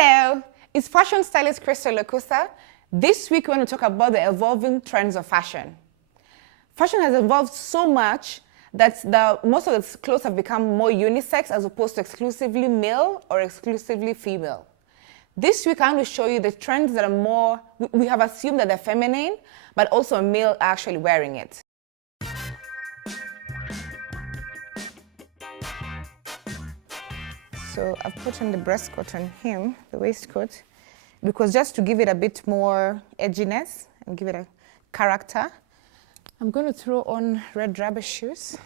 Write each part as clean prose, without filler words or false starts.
Hello, it's fashion stylist Crystal Okusa. This week we want to talk about the evolving trends of fashion. Fashion has evolved so much that most of its clothes have become more unisex as opposed to exclusively male or exclusively female. This week I'm going to show you the trends that are more, we have assumed that they're feminine, but also a male actually wearing it. So I've put on the breast coat on him, the waistcoat, because just to give it a bit more edginess and give it a character, I'm going to throw on red rubber shoes,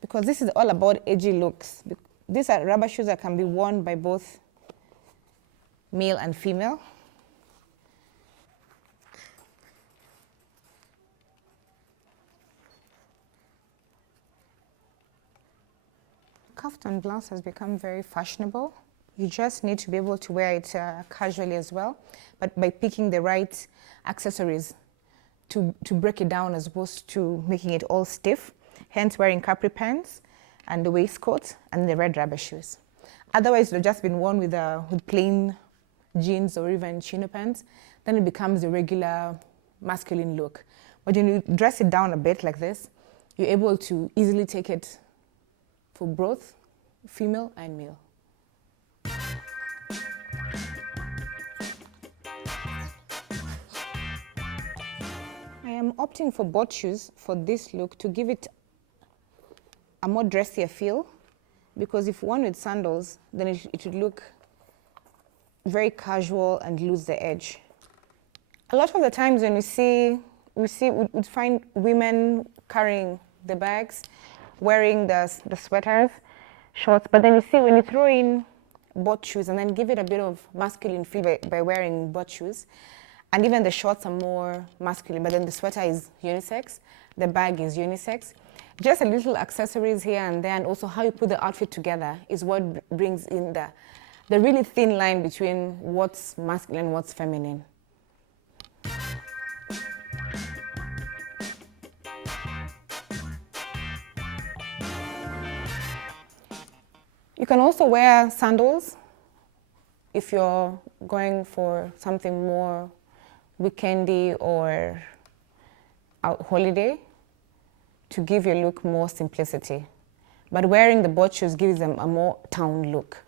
because this is all about edgy looks. These are rubber shoes that can be worn by both male and female. Kaftan blouse has become very fashionable. You just need to be able to wear it casually as well, but by picking the right accessories to break it down as opposed to making it all stiff, hence wearing capri pants and the waistcoat and the red rubber shoes. Otherwise, it would have just been worn with plain jeans or even chino pants. Then it becomes a regular masculine look. But when you dress it down a bit like this, you're able to easily take it for both female and male. I am opting for boat shoes for this look to give it a more dressier feel, because if worn with sandals, then it would look very casual and lose the edge. A lot of the times when we'd find women carrying the bags, wearing the sweaters, shorts, but then you see when you throw in boat shoes and then give it a bit of masculine feel by wearing boat shoes, and even the shorts are more masculine, but then the sweater is unisex, the bag is unisex. Just a little accessories here and there, and also how you put the outfit together is what brings in the really thin line between what's masculine and what's feminine. You can also wear sandals if you're going for something more weekendy or out holiday, to give your look more simplicity. But wearing the boat shoes gives them a more town look.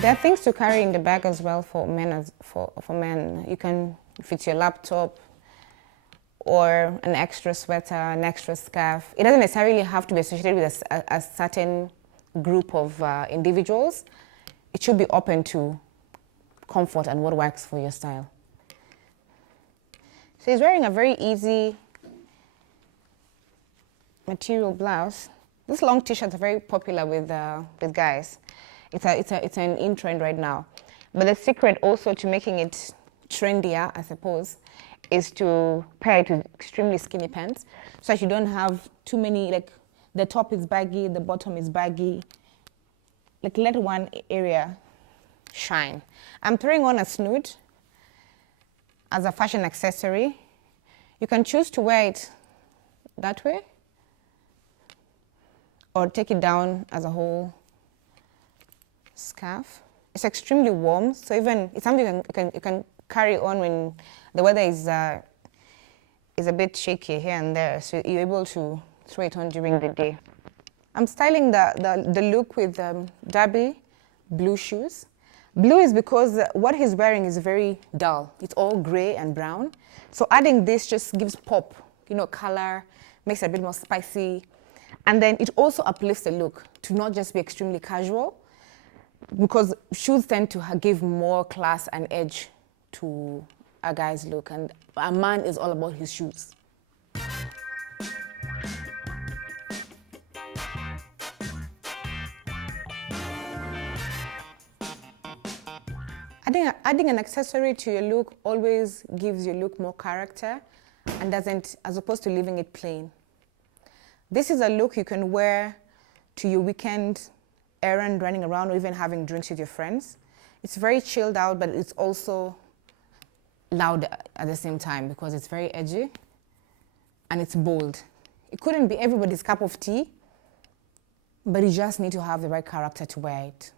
There are things to carry in the bag as well for men. For men, you can fit your laptop or an extra sweater, an extra scarf. It doesn't necessarily have to be associated with a certain group of individuals. It should be open to comfort and what works for your style. So he's wearing a very easy material blouse. This long t-shirts are very popular with guys. It's an in trend right now. But the secret also to making it trendier, I suppose, is to pair it with extremely skinny pants, so that you don't have too many, like the top is baggy, the bottom is baggy. Like let one area shine. I'm throwing on a snood as a fashion accessory. You can choose to wear it that way or take it down as a whole scarf. It's extremely warm, so even it's something you can carry on when the weather is a bit shaky here and there, so you're able to throw it on during the day. I'm styling the look with derby blue shoes. Blue is because what he's wearing is very dull. It's all gray and brown. So adding this just gives pop, color, makes it a bit more spicy. And then it also uplifts the look to not just be extremely casual, because shoes tend to give more class and edge to a guy's look, and a man is all about his shoes. Adding an accessory to your look always gives your look more character and doesn't, as opposed to leaving it plain. This is a look you can wear to your weekend errand, running around, or even having drinks with your friends. It's very chilled out, but it's also loud at the same time because it's very edgy. and it's bold. It couldn't be everybody's cup of tea, but you just need to have the right character to wear it.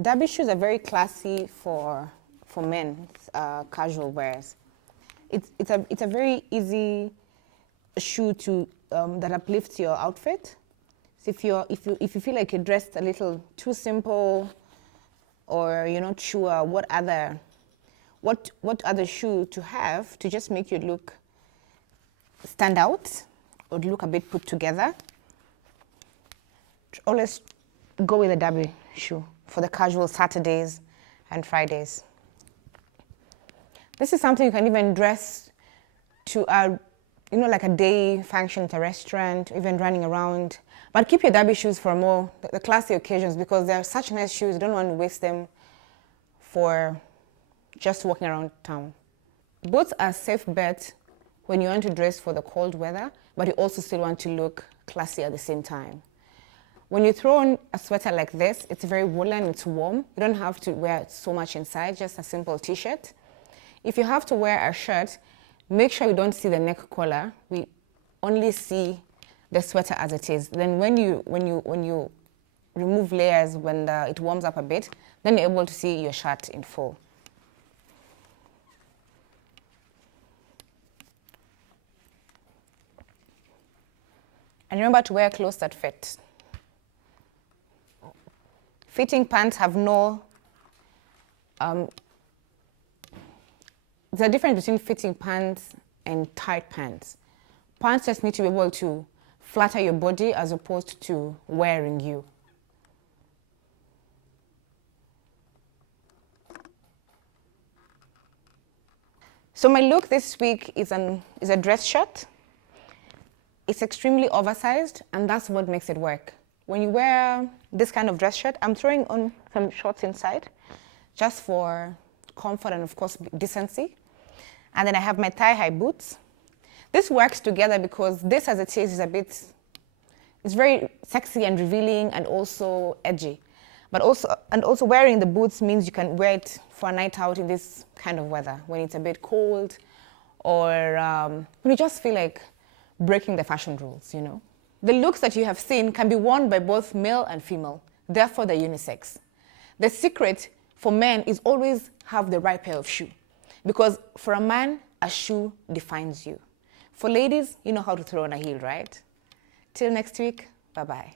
Derby shoes are very classy for men, casual wears. It's a very easy shoe to that uplifts your outfit. So if you feel like you're dressed a little too simple, or you're not sure what other shoe to have to just make you stand out or look a bit put together, always go with a derby shoe for the casual Saturdays and Fridays. This is something you can even dress to like a day function at a restaurant, even running around. But keep your derby shoes for more the classy occasions, because they're such nice shoes. You don't want to waste them for just walking around town. Boots are a safe bet when you want to dress for the cold weather, but you also still want to look classy at the same time. When you throw on a sweater like this, it's very woolen, it's warm. You don't have to wear so much inside, just a simple t-shirt. If you have to wear a shirt, make sure you don't see the neck collar. We only see the sweater as it is. Then when you remove layers, when it warms up a bit, then you're able to see your shirt in full. And remember to wear clothes that fit. Fitting pants have there's a difference between fitting pants and tight pants. Pants just need to be able to flatter your body as opposed to wearing you. So my look this week is a dress shirt. It's extremely oversized, and that's what makes it work. When you wear this kind of dress shirt, I'm throwing on some shorts inside just for comfort and, of course, decency. And then I have my thigh-high boots. This works together because this, as it is it's very sexy and revealing and also edgy. But also wearing the boots means you can wear it for a night out in this kind of weather, when it's a bit cold, or when you just feel like breaking the fashion rules, The looks that you have seen can be worn by both male and female, therefore they're unisex. The secret for men is always have the right pair of shoe, because for a man, a shoe defines you. For ladies, you know how to throw on a heel, right? Till next week, bye-bye.